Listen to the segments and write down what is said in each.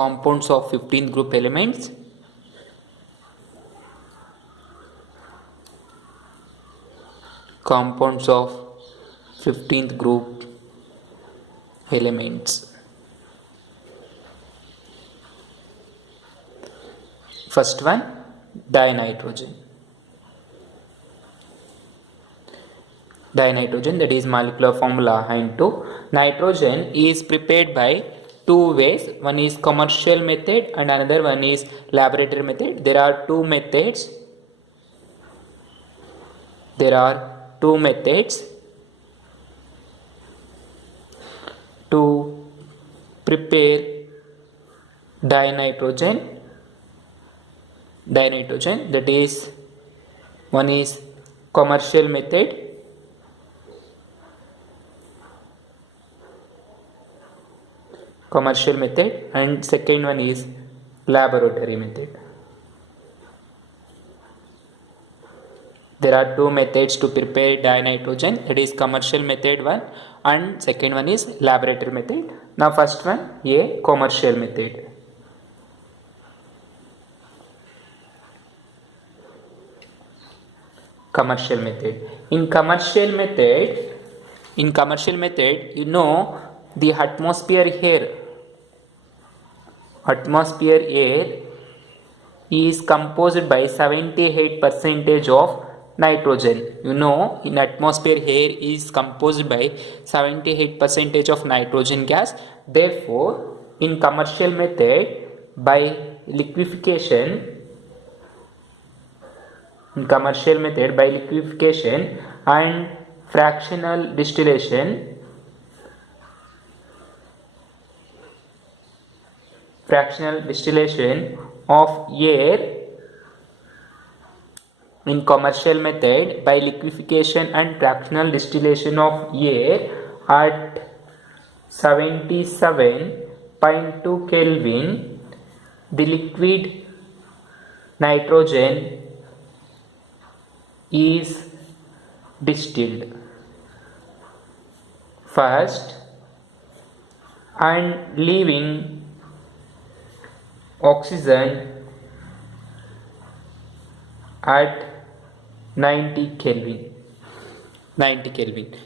compounds of 15th group elements. Compounds of 15th group elements. First one, dinitrogen. Dinitrogen, that is molecular formula N2. Nitrogen is prepared by two ways. One is commercial method and another one is laboratory method. There are two methods. To prepare dinitrogen. That is, one is commercial method and second one is laboratory method. There are two methods to prepare dinitrogen, that is commercial method one and second one is laboratory method. Now first one, A, commercial method. In commercial method, you know, the atmosphere air is composed by 78% of nitrogen. You know, in atmosphere air is composed by 78% of nitrogen gas. Therefore, in commercial method, by liquefaction and fractional distillation, of air. In commercial method, by liquefaction and fractional distillation of air at 77.2 Kelvin, the liquid nitrogen is distilled first and leaving oxygen at 90 Kelvin.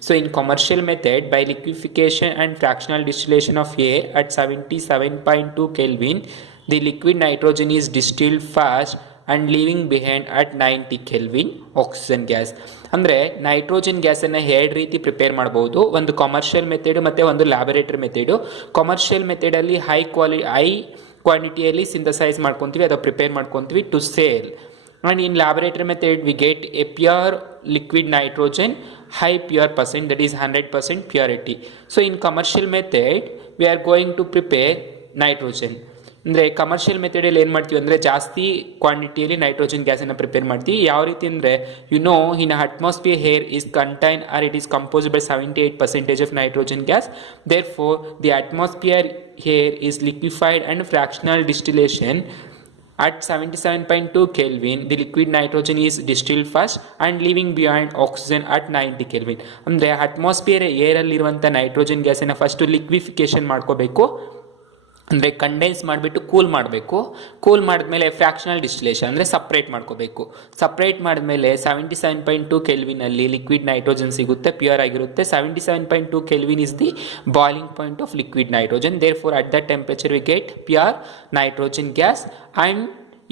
So in commercial method, by liquefaction and fractional distillation of air at 77.2 Kelvin, the liquid nitrogen is distilled first and leaving behind at 90 Kelvin oxygen gas. ಅಂದರೆ nitrogen ಗ್ಯಾಸನ್ನು ಎರಡು ರೀತಿ prepare ಮಾಡ್ಬೋದು, ಒಂದು commercial method ಮತ್ತು ಒಂದು laboratory method. Commercial ಮೆಥಡಲ್ಲಿ high ಕ್ವಾಂಟಿಟಿಯಲ್ಲಿ ಸಿಂಥಸೈಸ್ ಮಾಡ್ಕೊತೀವಿ, ಅದು ಪ್ರಿಪೇರ್ ಮಾಡ್ಕೊತೀವಿ to sale. And in laboratory method, we get a pure liquid nitrogen, high pure percent, that is 100% purity. So in commercial method, we are going to prepare nitrogen. ಅಂದರೆ commercial ಮೆಥಡಲ್ಲಿ ಏನು ಮಾಡ್ತೀವಿ ಅಂದರೆ ಜಾಸ್ತಿ ಕ್ವಾಂಟಿಟಿಯಲ್ಲಿ nitrogen ಗ್ಯಾಸನ್ನು prepare ಮಾಡ್ತೀವಿ. ಯಾವ ರೀತಿ ಅಂದರೆ, you know, in atmosphere air is contain or it is composed by 78% of nitrogen gas. Therefore, the atmosphere air is liquefied and fractional distillation at 77.2 Kelvin. The liquid nitrogen is distilled first and leaving behind oxygen at 90 Kelvin. ಅಂದರೆ atmosphere ಏರಲ್ಲಿರುವಂಥ nitrogen ಗ್ಯಾಸನ್ನು first liquefaction ಮಾಡ್ಕೋಬೇಕು, ಅಂದರೆ condense ಮಾಡಿಬಿಟ್ಟು cool cool ಮಾಡಿದ್ಮೇಲೆ fractional distillation ಅಂದರೆ separate ಮಾಡ್ಕೋಬೇಕು. Separate ಮಾಡಿದ್ಮೇಲೆ 77.2 ಕೆಲ್ವಿನಲ್ಲಿ ಲಿಕ್ವಿಡ್ ನೈಟ್ರೋಜನ್ ಸಿಗುತ್ತೆ, ಪ್ಯೂರ್ ಆಗಿರುತ್ತೆ. 77.2 kelvin is the boiling point of liquid nitrogen. Therefore at that temperature we get pure nitrogen gas. And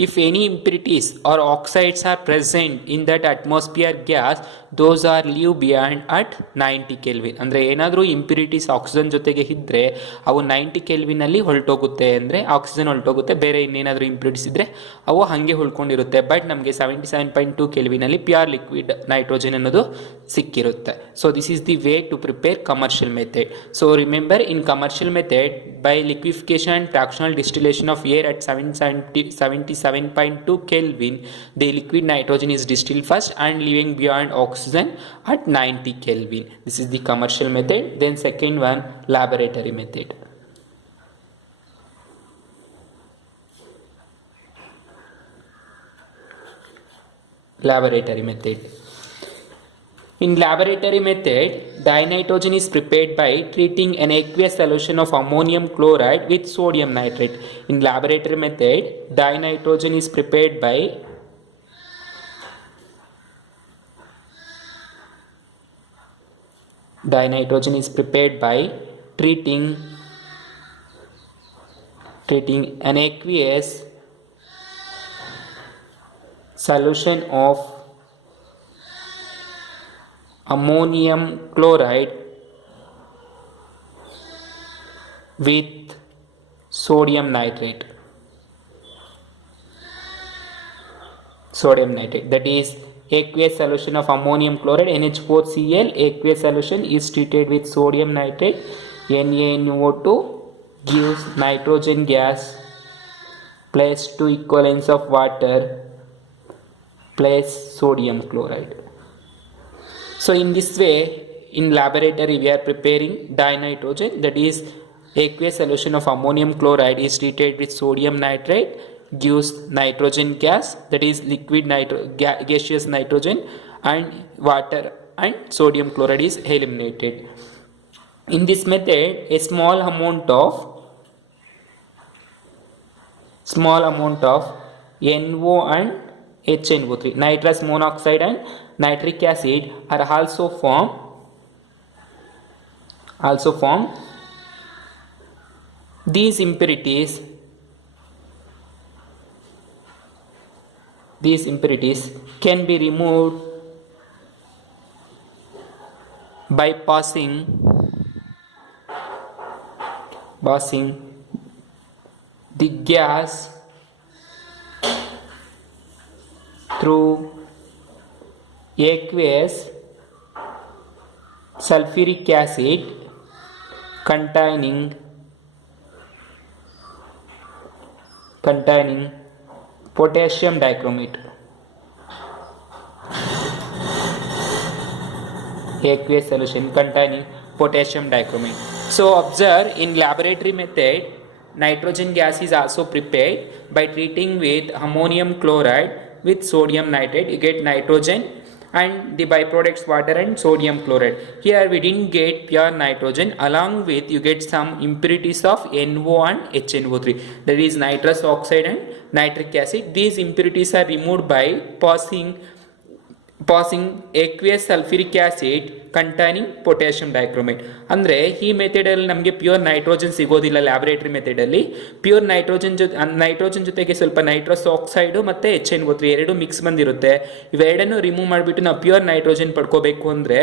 if any impurities or oxides are present in that atmosphere gas, those are leave behind at 90 Kelvin. ಅಂದರೆ ಏನಾದರೂ impurities oxygen ಜೊತೆಗೆ ಇದ್ದರೆ ಅವು 90 ಕೆಲ್ವಿನಲ್ಲಿ ಹೊರಟೋಗುತ್ತೆ, ಅಂದರೆ oxygen ಹೊರಟೋಗುತ್ತೆ. ಬೇರೆ ಇನ್ನೇನಾದರೂ ಇಂಪ್ಯೂರಿಟೀಸ್ ಇದ್ದರೆ ಅವು ಹಾಗೆ ಉಳ್ಕೊಂಡಿರುತ್ತೆ. ಬಟ್ ನಮಗೆ 77.2 ಕೆಲ್ವಿನಲ್ಲಿ ಪ್ಯೂರ್ ಲಿಕ್ವಿಡ್ ನೈಟ್ರೋಜನ್ ಅನ್ನೋದು ಸಿಕ್ಕಿರುತ್ತೆ. So this is the way to prepare commercial method. So remember, in commercial method, by liquefaction and fractional distillation of air at 77.2 Kelvin, the liquid nitrogen is distilled first and leaving behind oxygen at 90 Kelvin. This is the commercial method. Then second one, laboratory method. In laboratory method, Dinitrogen is prepared by treating an aqueous solution of ammonium chloride with sodium nitrate. In laboratory method, dinitrogen is prepared by treating an aqueous solution of ammonium chloride with sodium nitrate. That is, aqueous solution of ammonium chloride NH4Cl aqueous solution is treated with sodium nitrate NaNO2 gives nitrogen gas plus 2 equivalents of water plus sodium chloride. So in this way, in laboratory we are preparing dinitrogen, that is aqueous solution of ammonium chloride is treated with sodium nitrate, gives nitrogen gas, that is liquid gaseous nitrogen, and water and sodium chloride is eliminated. In this method, a small amount of NO and HNO3, nitrous monoxide and nitric acid, are also formed. These impurities can be removed by passing the gas through aqueous sulfuric acid containing potassium dichromate. Aqueous solution containing potassium dichromate. So observe, in laboratory method, nitrogen gas is also prepared by treating with ammonium chloride with sodium nitrate. You get nitrogen and the byproducts water and sodium chloride. Here we didn't get pure nitrogen, along with you get some impurities of NO and HNO3, that is nitrous oxide and nitric acid. These impurities are removed by passing aqueous sulfuric acid containing potassium dichromate. ಅಂದರೆ ಈ ಮೆಥಡಲ್ಲಿ ನಮಗೆ pure nitrogen ಸಿಗೋದಿಲ್ಲ. Laboratory ಮೆಥಡಲ್ಲಿ pure nitrogen ಜೊತೆಗೆ ಸ್ವಲ್ಪ nitrous oxide ಮತ್ತು HNO3 ಎರಡು mix ಬಂದಿರುತ್ತೆ. ಇವೆರಡನ್ನು ರಿಮೂವ್ ಮಾಡಿಬಿಟ್ಟು ನಾವು ಪ್ಯೂರ್ ನೈಟ್ರೋಜನ್ ಪಡ್ಕೋಬೇಕು ಅಂದರೆ,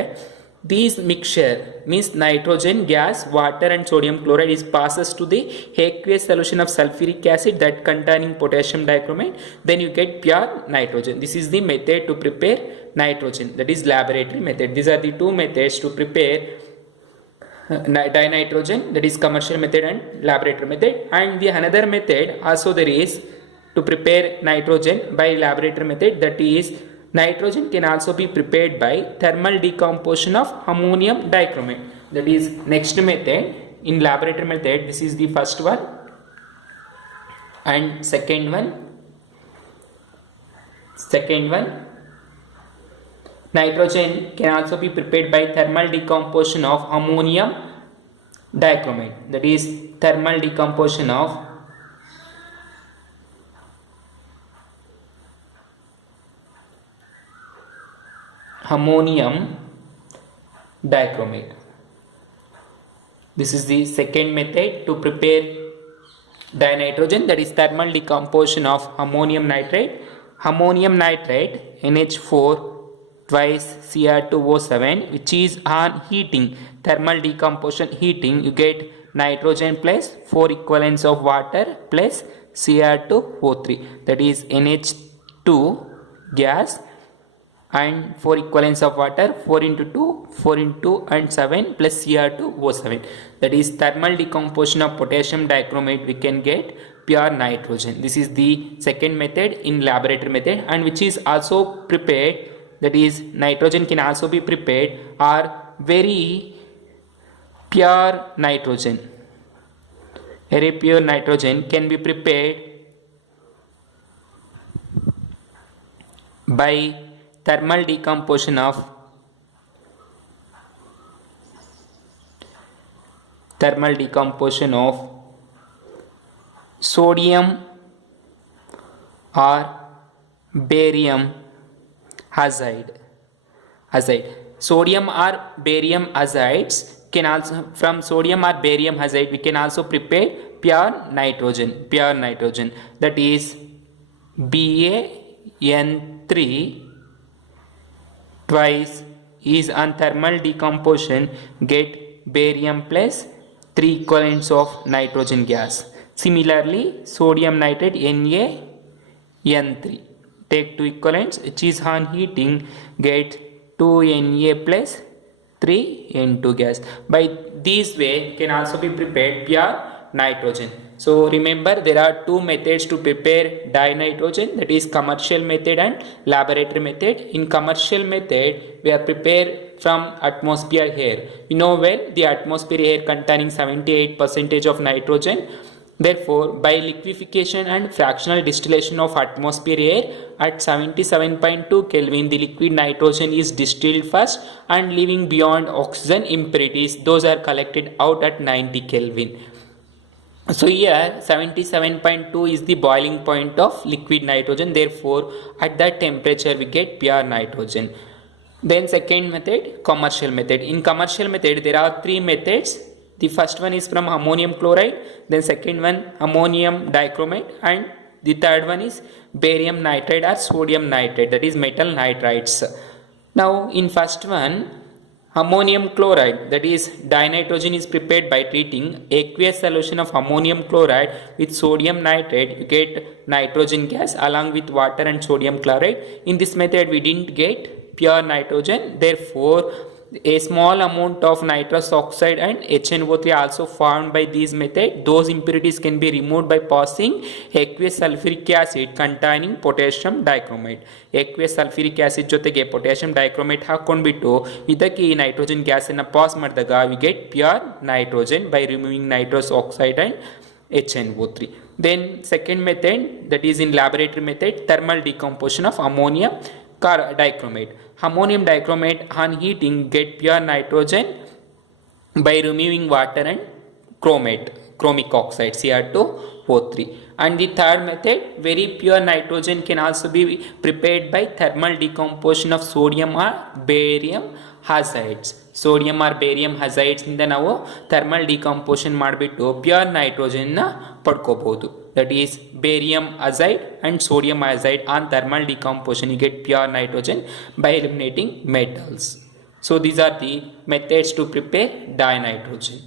these mixture means nitrogen gas, water and sodium chloride is passes to the aqueous solution of sulfuric acid that containing potassium dichromate, then you get pure nitrogen. This is the method to prepare nitrogen, that is laboratory method. These are the two methods to prepare dinitrogen, that is commercial method and laboratory method. And the another method also there is to prepare nitrogen by laboratory method, that is nitrogen can also be prepared by thermal decomposition of ammonium dichromate. That is next method. In laboratory method, this is the first one, and second one. Nitrogen can also be prepared by thermal decomposition of ammonium dichromate. That is thermal decomposition of ammonium dichromate. This is the second method to prepare dinitrogen, that is thermal decomposition of ammonium nitrate. Ammonium nitrate NH4 twice Cr2O7, which is on heating, thermal decomposition heating, you get nitrogen plus 4 equivalents of water plus Cr2O3, that is NH2 gas and 4 equivalents of water, 4 into 2, 4 into and 7 plus Cr2O7, that is thermal decomposition of potassium dichromate, we can get pure nitrogen. This is the second method in laboratory method, and which is also prepared, that is nitrogen can also be prepared or very pure nitrogen. Very pure nitrogen can be prepared by thermal decomposition of thermal decomposition of sodium or barium azide. Sodium or barium azides can also, from sodium or barium azide we can also prepare pure nitrogen, that is BaN3 twice is on thermal decomposition get barium plus 3 equivalents of nitrogen gas. Similarly, sodium nitrate NaN3 take 2 equivalents, which is on heating get 2Na plus 3N2 gas. By this way can also be prepared pure nitrogen. So remember, there are two methods to prepare dinitrogen, that is commercial method and laboratory method. In commercial method we are prepared from atmosphere air. You know well, the atmosphere air containing 78% of nitrogen. Therefore, by liquefaction and fractional distillation of atmosphere air at 77.2 Kelvin, the liquid nitrogen is distilled first and leaving beyond oxygen impurities. Those are collected out at 90 Kelvin. So here 77.2 is the boiling point of liquid nitrogen. Therefore, at that temperature we get pure nitrogen. Then second method, commercial method. In commercial method there are three methods. The first one is from ammonium chloride, then second one ammonium dichromate, and the third one is barium nitride or sodium nitrate, that is metal nitrides. Now in first one, ammonium chloride, that is dinitrogen, is prepared by treating aqueous solution of ammonium chloride with sodium nitrate. You get nitrogen gas along with water and sodium chloride. In this method we didn't get pure nitrogen. Therefore, a small amount of nitrous oxide and HNO3 also formed by this method. Those impurities can be removed by passing aqueous sulfuric acid containing potassium dichromate. Aqueous sulfuric acid ಜೊತೆಗೆ potassium dichromate ಹಾಕೊಂಡ್ಬಿಟ್ಟು ಇದಕ್ಕೆ ಈ nitrogen gas ಅನ್ನು pass ಮಾಡಿದಾಗ we get pure nitrogen by removing nitrous oxide and HNO3. Then second method, that is in laboratory method, thermal decomposition of ammonium dichromate. Ammonium dichromate on heating get pure nitrogen by removing water and chromic oxide Cr2O3. And the third method, very pure nitrogen can also be prepared by thermal decomposition of sodium or barium azides. Sodium or barium azides ಇಂದ ನಾವು thermal decomposition ಮಾಡಿಬಿಟ್ಟು pure nitrogen ನ ಪಡ್ಕೋಬಹುದು. That is barium azide and sodium azide on thermal decomposition you get pure nitrogen by eliminating metals. So these are the methods to prepare dinitrogen.